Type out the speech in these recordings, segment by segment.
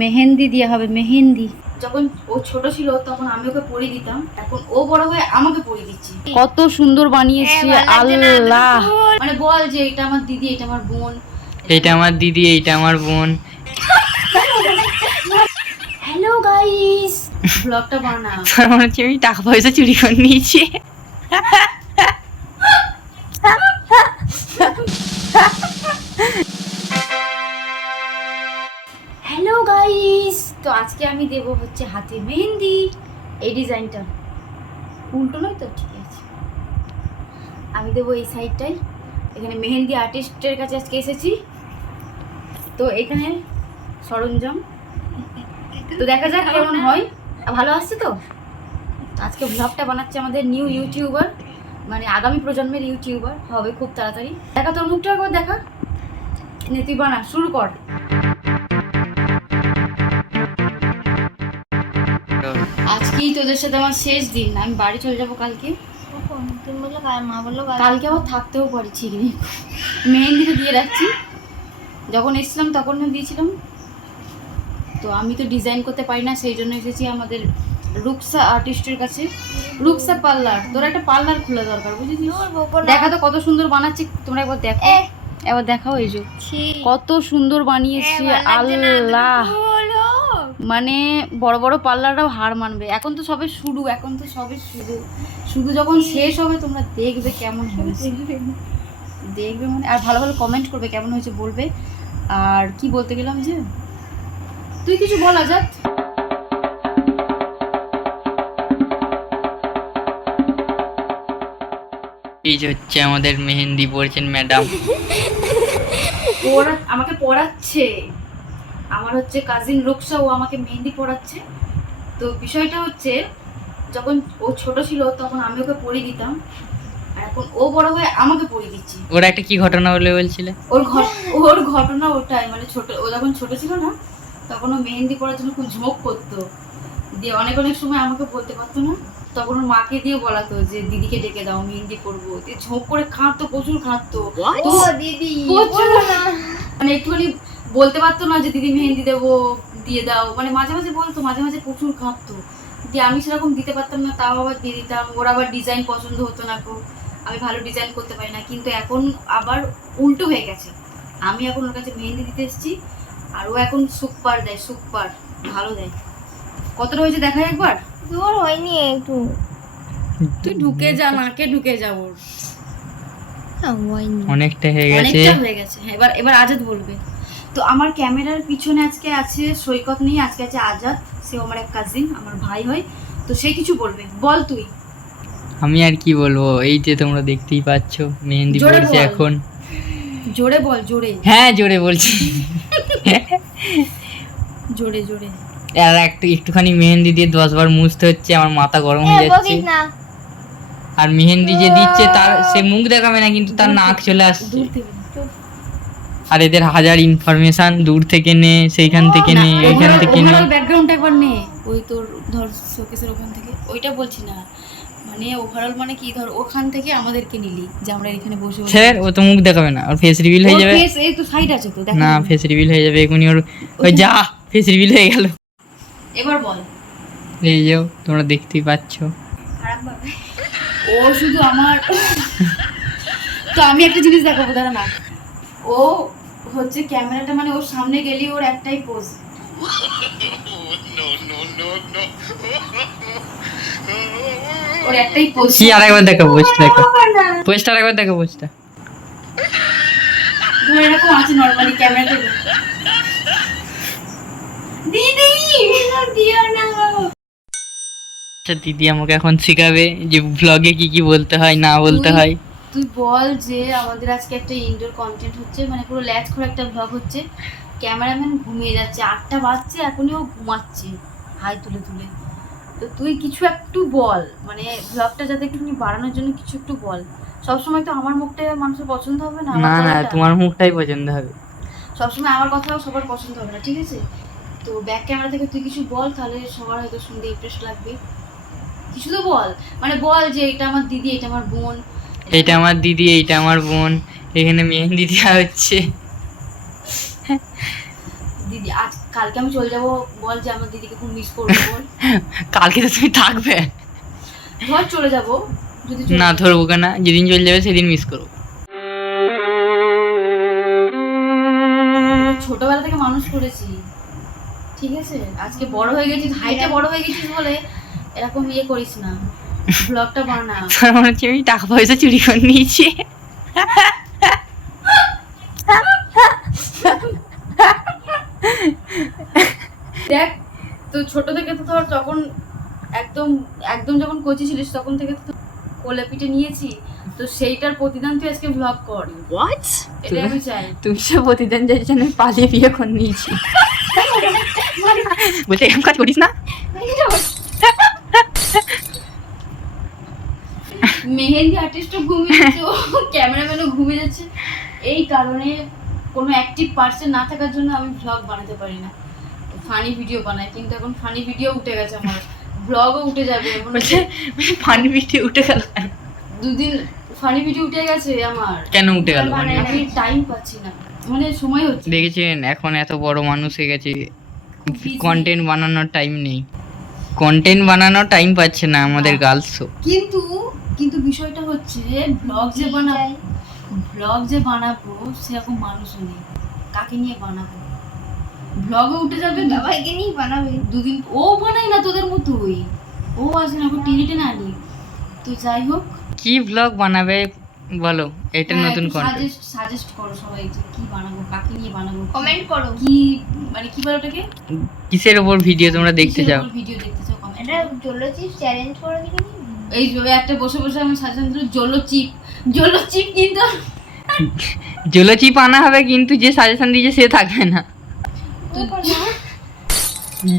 মেহেন্দি দিয়ে হবে মেহেন্দি। যখন ও ছোট ছিল তখন আমি ওকে পরিয়ে দিতাম। এখন ও বড় হয়ে আমাকে পরিয়ে দিচ্ছে। কত সুন্দর বানিয়েছি আল্লাহ। মানে বল যে এটা আমার দিদি এটা আমার বোন। এটা আমার দিদি এইটা আমার বোন। হ্যালো গাইস ব্লগটা বানা। তার মনে হচ্ছে আমি টাকা পয়সা চুরি করে নিয়েছি। গাইস তো আজকে আমি দেব হচ্ছে হাতে মেহেন্দি। এই ডিজাইনটা। উল্টো নয় তো? ঠিক আছে। আমি দেবো এই সাইডটাই এখানে মেহেন্দি আর্টিস্টের কাছে আজকে এসেছি। তো এখানে সরঞ্জাম। তো দেখা যাক কেমন হয়। ভালো আসছে তো? আজকে ব্লগটা বানাচ্ছে আমাদের নিউ ইউটিউবার মানে আগামী প্রজন্মের ইউটিউবার হবে খুব তাড়াতাড়ি। দেখা তোর মুখটা একবার দেখা। নে তুই বানা শুরু কর। আজকেই তোদের সাথে আমার শেষ দিন আমি বাড়ি চলে যাব কালকে। মা বলল কালকে আবার থাকতেও পারি নেই মেহেন্দিটা দিয়ে রাখছি। যখন এসেছিলাম তখন দিয়েছিলাম। তো আমি তো ডিজাইন করতে পারি না সেই জন্য এসেছি আমাদের রুকসা আর্টিস্টের কাছে। রুকসা পার্লার তোর একটা পার্লার খোলা দরকার বুঝেছিস? দেখা তো কত সুন্দর বানাচ্ছে তোমরা একবার দেখো। এবার দেখাও এই যে। কত সুন্দর বানিয়েছি আল্লাহ। মানে বড় বড় পার্লাররাও হার মানবে। এখন তো সবে শুরু এখন তো সবে শুরু। শুধু যখন শেষ হবে তোমরা দেখবে কেমন হয়েছে। দেখবে মানে আর ভালো ভালো কমেন্ট করবে কেমন হয়েছে বলবে। আর কি বলতে গেলাম যে তুই কিছু বল আজাদ। এই যে হচ্ছে আমাদের মেহেন্দি পড়ছেন ম্যাডাম আমাকে পড়াচ্ছে। আমার হচ্ছে কাজিন রুকসা ও আমাকে মেহেন্দি পড়াচ্ছে। তো বিষয়টা হচ্ছে যখন ও ছোট ছিল তখন আমি ওকে পরিয়ে দিতাম। আর এখন ও বড় হয়ে আমাকে পরিয়ে দিচ্ছে। ওরা একটা কি ঘটনা বলে বলছিলে ওর ওর ঘটনা ওটাই মানে ছোট ও যখন ছোট ছিল না তখন ও মেহেন্দি পড়ার জন্য খুব ঝোঁক করতো। দিয়ে অনেক অনেক সময় আমাকে বলতে পারতো না। তখন ওর মাকে দিয়ে বলাতো যে দিদিকে ডেকে দাও মেহেন্দি করব দিয়ে ঝোঁক করে খাঁটতো প্রচুর খাঁটতো দিদি মানে একটুখানি বলতে পারতো না যে দিদি মেহেন্দি দেবো দিয়ে দাও। মানে মাঝে মাঝে বলতো মাঝে মাঝে প্রচুর কাঁপতো দিয়ে আমি সেরকম দিতে পারতাম না তাও আবার দিয়ে দিতাম। ওর আবার ডিজাইন পছন্দ হতো না খুব। আমি ভালো ডিজাইন করতে পারি না। কিন্তু এখন আবার উল্টো হয়ে গেছে। আমি এখন ওর কাছে মেহেন্দি দিতে এসেছি আর ও এখন সুপার দেয় সুপার ভালো দেয়। কতটা হয়েছে দেখাই একবার? দূর হয়নি একটু। তুই ঢুকে যা নাকে ঢুকে যা ওর হ্যাঁ, অনেকটা হয়ে গেছে। অনেকটা হয়ে গেছে। হ্যাঁ এবার এবার আজাদ বলবে। তো আমার ক্যামেরার পিছনে আজকে আছে সৈকত নেই আজকে আছে আজাদ সে আমার এক কাজিন আমার ভাই হয়। তো সে কিছু বলবে। বল তুই। আমি আর কি বলব? এই যে তোমরা দেখতেই পাচ্ছ মেহেন্দি পড়ছে এখন। জোরে বল জোরে। হ্যাঁ জোরে বলছি। জোরে জোরে। আর একটু একটুখানি মেহেন্দি দিয়ে দশ বার মুছতে হচ্ছে আমার মাথা গরম হয়ে যাচ্ছে। আর মেহেন্দি যে দিচ্ছে তার সে মুখ দেখাবে না কিন্তু তার নাক চলে আসছে। আর এদের হাজার ইনফরমেশন দূর থেকে নে সেইখান থেকে নে এইখান থেকে নে। ব্যাকগ্রাউন্ডটা একবার নে ওই তোর ধর শোকেসের ওখান থেকে। ওইটা বলছি না মানে ওভারঅল মানে কি ধর ওখান থেকে আমাদেরকে নিলি যে আমরা এখানে বসে বসে স্যার ও তো মুখ দেখাবে না ওর ফেস রিভিল হয়ে যাবে। face এই তো সাইড আছে তো দেখ না ফেস রিভিল হয়ে যাবে এখনি ওর ওই যা ফেস রিভিল হয়ে গেল। এবার বল। এই যাও তোমরা দেখতেই পাচ্ছ। ও শুধু আমার তো আমি একটা জিনিস দেখাবো দাঁড়া না। ও হচ্ছে ক্যামেরাটা মানে ওর সামনে গেলি ওর একটাই পোজ ওর একটাই পোজ কি আরেকবার দেখো পোস্ট দেখো। পোস্ট আরেকবার দেখো পোস্টটা ধরে রাখো আছে নরমালি ক্যামেরাটা দিদি দিও না। আচ্ছা দিদি আমাকে এখন শেখাবে যে ব্লগে কি কি বলতে হয় না বলতে হয়। তুই বল যে আমাদের আজকে একটা ইনডোর কন্টেন্ট হচ্ছে মানে পুরো ল্যাচ করে একটা ব্লগ হচ্ছে। ক্যামেরাম্যান ঘুমিয়ে যাচ্ছে আটটা বাজছে এখনই ও ঘুমাচ্ছে। হাই তুলে তুলে। তো তুই কিছু একটু বল মানে ব্লগটা যাতে একটুখানি বাড়ানোর জন্য কিছু একটু বল। সবসময় তো আমার মুখটাই মানুষের পছন্দ হবে না? না না তোমার মুখটাই পছন্দ হবে। সবসময় আমার কথাও সবার পছন্দ হবে না ঠিক আছে? তো ব্যাক ক্যামেরা থেকে তুই কিছু বল তাহলে সবার হয়তো শুনতে ইন্টারেস্ট লাগবে। কিছু তো বল মানে বল যে এটা আমার দিদি এটা আমার বোন। এইটা আমার দিদি এইটা আমার বোন এখানে মেহেন্দি দেওয়া হচ্ছে। দিদি আজ কালকে আমি চলে যাব বল যে আমার দিদিকে খুব মিস করব বল। কালকে তো তুমি থাকবে। ধর চলে যাব যদি না। ধরবো কেনা? যেদিন চলে যাবে সেদিন মিস করব। ছোটবেলা থেকে মানুষ করেছি ঠিক আছে? আজকে বড় হয়ে গেছিস হাইটে বড় হয়ে গেছিস বলে এরকম ইয়ে করিস না। ব্লগটা বানা। তোর মনে হচ্ছে আমি টাকা পয়সা চুরি করে নিয়েছি। দেখ তো ছোট থেকে তো ধর তখন একদম একদম যখন কোচি ছিলিস তখন থেকে তো কোলে পিঠে নিয়েছি। তো সেইটার প্রতিদান তুই আজকে ব্লগ কর। হোয়াট এটাই আমি চাই। তুমি সে প্রতিদিন যাই জন্য পালিয়ে বিয়ে করে নিয়েছি। বলছে এরকম কাজ করিস না। মেহেন্দি আর্টিস্টও ঘুমিয়ে যাচ্ছে ক্যামেরাম্যানও ঘুমিয়ে যাচ্ছে। এই কারণে কোনো অ্যাক্টিভ পার্সন না থাকার জন্য আমি ভ্লগ বানাতে পারি না। ফানি ভিডিও বানাই কিন্তু এখন ফানি ভিডিও উঠে গেছে আমার। ব্লগও উঠে যাবে পানি পিঠে উঠে গেল? দুদিন ফানি ভিডিও উঠে গেছে আমার। কেন উঠে গেল? মানে আমি টাইম পাচ্ছি না। মানে সময় হচ্ছে। দেখেছেন এখন এত বড় মানুষ হয়ে গেছে। কন্টেন্ট বানানোর টাইম নেই। কন্টেন্ট বানানোর টাইম পাচ্ছে না আমাদের গার্লস কিন্তু কিন্তু বিষয়টা হচ্ছে ব্লগ যে বানাবো ব্লগ যে বানাবো সেরকম মানুষও নেই। কাকে নিয়ে বানাবো? ব্লগও উঠে যাবে না নিয়ে বানাবে। দুদিন ও বানাই না তোদের মতোই। ও আসে না টেনে টেনে আনি। তো যাই হোক। কি ব্লগ বানাবে বলো এটা নতুন কন্টেন্ট সাজেস্ট সাজেস্ট করো সবাই যে কি বানাবো কাকে নিয়ে বানাবো কমেন্ট করো। কি মানে কি বলে ওটাকে? কিসের উপর ভিডিও তোমরা দেখতে চাও? ভিডিও দেখতে চাও কমেন্ট এটা জলচিপ চ্যালেঞ্জ করে দিকে এই একটা বসে বসে আমি সাজেশন দিল জলো চিপ জলো চিপ কিন্তু জলচিপ আনা হবে কিন্তু যে সাজেশন দিয়েছে সে থাকবে না।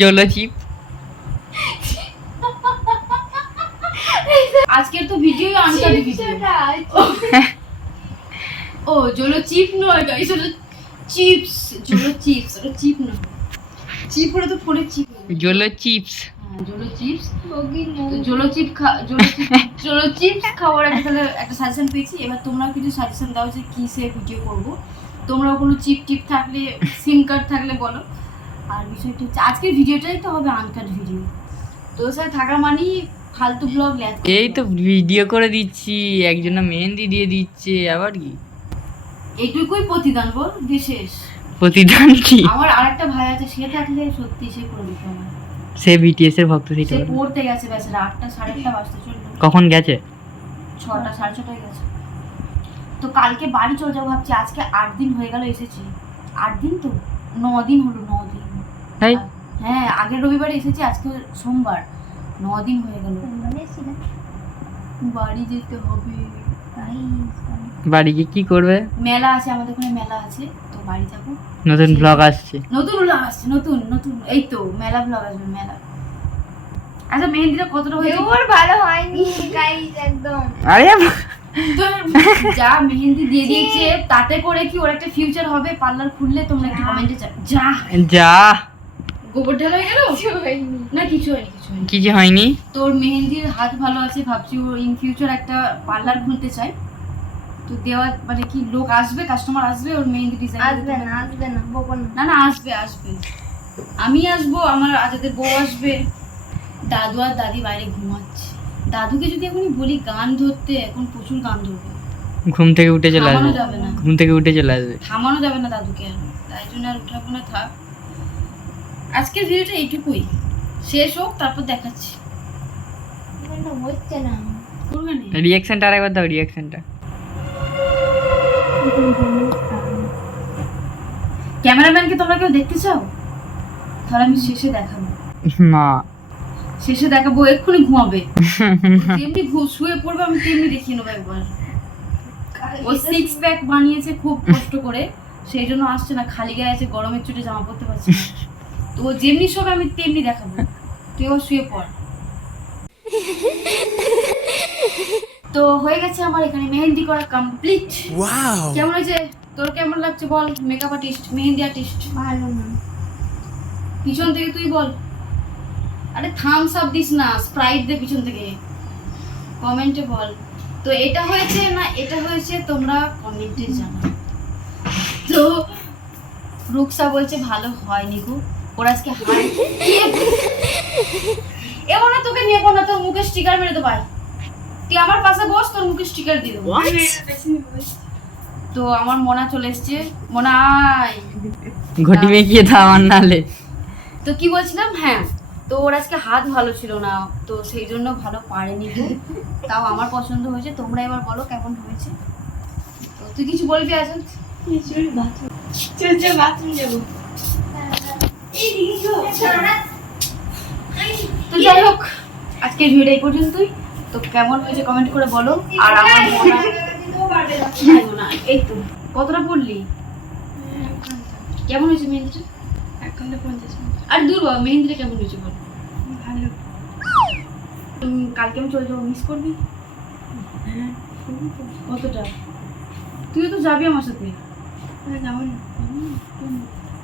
জলচিপ আজকের তো ভিডিও আনকাট ভিডিও ও জলো চিপ নয় গাইস ওটা চিপস জলো চিপস ওটা চিপ নয়। চিপ হলে তো ফোনে চিপ জলো চিপস। জলো চিপস। তো চিপ খা জলো চিপ জলো চিপস খাওয়ার একটা তাহলে একটা সাজেশন পেয়েছি। এবার তোমরাও কিছু সাজেশন দাও যে কি সে ভিডিও করব। তোমরাও কোনো চিপ টিপ থাকলে সিম কার্ড থাকলে বলো। আর বিষয়টা হচ্ছে আজকের ভিডিওটাই তো হবে আনকাট ভিডিও তোর সাথে থাকা মানেই ফালতু ব্লগ এই তো ভিডিও করে দিচ্ছি। একজন মেহেন্দি দিয়ে দিচ্ছে। আবার কি? এইটুকুই প্রতিদান বল বিশেষ। প্রতিদান কি? আমার আর একটা ভাই আছে সে থাকলে সত্যি সে করে দিত আমার সে বিটিএস এর ভক্ত সেটা পড়তে গেছে বেচারা আটটা সাড়ে আটটা বাজতে চলল। কখন গেছে? ছটা সাড়ে ছটায় গেছে। তো কালকে বাড়ি চলে যাব ভাবছি আজকে আট দিন হয়ে গেল এসেছি। আট দিন তো? ন দিন হলো ন দিন। তাই? হ্যাঁ আগের রবিবারে এসেছি আজকে সোমবার। ন দিন হয়ে গেল। বাড়ি যেতে হবে। বাড়ি গিয়ে কি করবে? মেলা আছে আমাদের ওখানে মেলা আছে। তো বাড়ি যাব। নতুন ব্লগ আসছে। নতুন ব্লগ আসছে নতুন নতুন। এই তো মেলা ব্লগ আসবে মেলা। আচ্ছা মেহেন্দিটা কতটা হয়েছে? ওর ভালো হয়নি গাইস একদম। আরে যা মেহেন্দি দিয়ে দিয়েছে তাতে করে কি ওর একটা ফিউচার হবে? পার্লার খুললে তোমরা একটু কমেন্টে যা। যা। গোবর ঢালা হয়ে গেল? হয়নি। না কিছু হয়নি কিছু হয়নি। কিছু হয়নি? তোর মেহেন্দির হাত ভালো আছে ভাবছি ও ইন ফিউচার একটা পার্লার খুলতে চাই তো দেওয়া মানে কি লোক আসবে কাস্টমার আসবে ওর মেহেন্দি ডিজাইন আসবে না আসবে না বকো না। না না আসবে আসবে। আমি আসব আমার আজাদের বউ আসবে। দাদু আর দাদি বাইরে ঘুমাচ্ছে। দাদুকে যদি এখনই বলি গান ধরতে এখন প্রচুর গান ধরবে। ঘুম থেকে উঠে চলে আসবে। যাবে না। ঘুম থেকে উঠে চলে আসবে। থামানো যাবে না দাদুকে আর। তাই জন্য আর উঠাবো না থাক। আজকের ভিডিওটা এইটুকুই। শেষ হোক তারপর দেখাচ্ছি। হচ্ছে না। করবে না। রিয়াকশনটা আরেকবার দাও রিয়াকশনটা ক্যামেরাম্যানকে তোমরা কেউ দেখতে চাও? তাহলে আমি শেষে দেখাবো। না। শেষে দেখাবো এক্ষুনি ঘুমাবে। তেমনি শুয়ে পড়বে আমি তেমনি দেখিয়ে নেব একবার। ও সিক্স প্যাক বানিয়েছে খুব কষ্ট করে সেই জন্য আসছে না খালি গায়ে আছে গরমের চোটে জামা পরতে পারছে তো যেমনি সব আমি তেমনি দেখাবো। তুই শুয়ে পড়। তো হয়ে গেছে আমার এখানে মেহেন্দি করা কমপ্লিট কেমন হয়েছে? তোর কেমন লাগছে বল? মেকআপ আর্টিস্ট মেহেন্দি আর্টিস্ট ভালো না পিছন থেকে তুই বল। আরে থামস আপ দিস না স্প্রাইট দে পিছন থেকে। কমেন্টে বল। তো এটা হয়েছে না এটা হয়েছে তোমরা কমেন্টে জানাও। তো রুকসা বলছে ভালো হয়নি গো। ওর আজকে হাই এমন না তোকে নিয়ে না তোর মুখে স্টিকার মেরে দেবো। তুই আমার পাশে বস তোর মুখে স্টিকার দিয়ে দেবো। তো আমার মনা চলে এসছে। মনা আয়। ঘটি মেকিয়ে আমার নালে। তো কি বলছিলাম? হ্যাঁ তো ওর আজকে হাত ভালো ছিল না তো সেই জন্য ভালো পারেনি তাও আমার পছন্দ হয়েছে তোমরা এবার বলো কেমন হয়েছে। তো তুই কিছু বলবি আজ তো যাই হোক আজকের ভিডিও এই পর্যন্তই। তো কেমন হয়েছে কমেন্ট করে বলো। আর আমার এই তো কতটা পড়লি? কেমন হয়েছে মেহেন্দিটা? আর দূর বাবা মেহেন্দিটা কেমন হয়েছে বল। উম, কালকে আমি চলে যাব মিস করবি? কতটা? তুইও তো যাবি আমার সাথে। যেতে হবে না।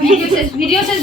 ভিডিও শেষ ভিডিও শেষ